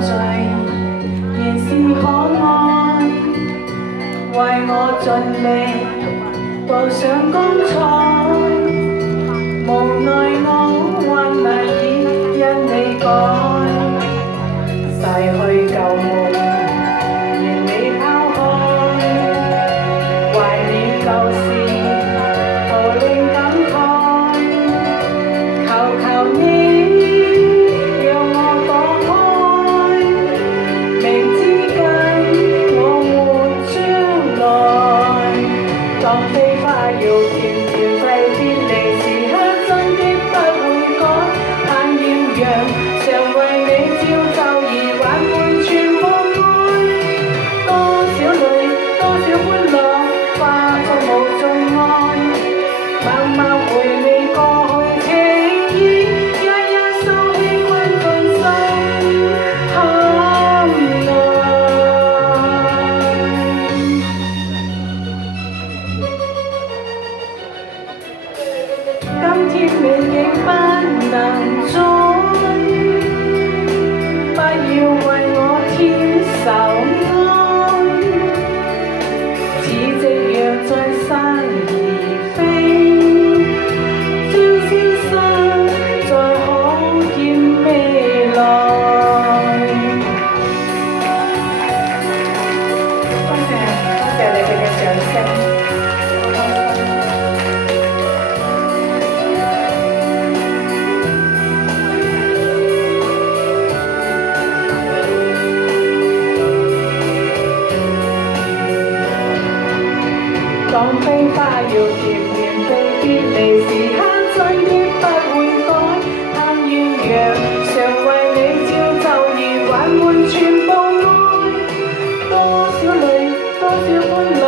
誰仍是可愛，為我盡力步上光彩，無奈我還難以因你改，逝去舊夢願你拋開，懷念舊事徒令感慨，求求你讓我躲開，明知緊我沒將來，當飛花要漸漸揮別離時刻，真的不會改，但要讓常為你照就而挽回全部愛，多少淚多少歡樂化作無盡愛，默默回味過去情意，一一收起溫進心坎內。今天美景不能再，不要為我添愁哀，似夕陽在山而飛，將思緒再可見未來。多謝你哋嘅掌聲。當飛花要漸漸被別離時刻，真的不會改，但願讓常為你照就而挽回全部愛，多少淚多少歡樂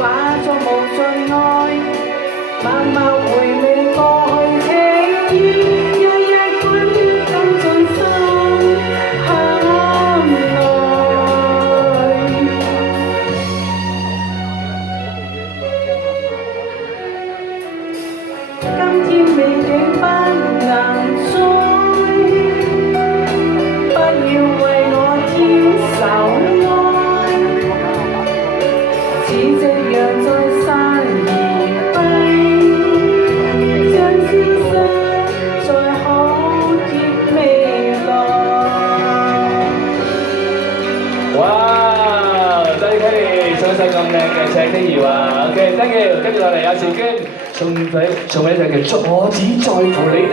化作無盡愛，默默回味過去情意，一一滾進心坎內。今天美景不能再，不要為我添愁哀，似夕陽在山而飛，將思緒再可見未來。哇！多謝 Kelly 送一首咁靚嘅《赤的兒話》，OK，thank you。跟住落嚟有時娟送俾一隻叫《阻止在乎你的》。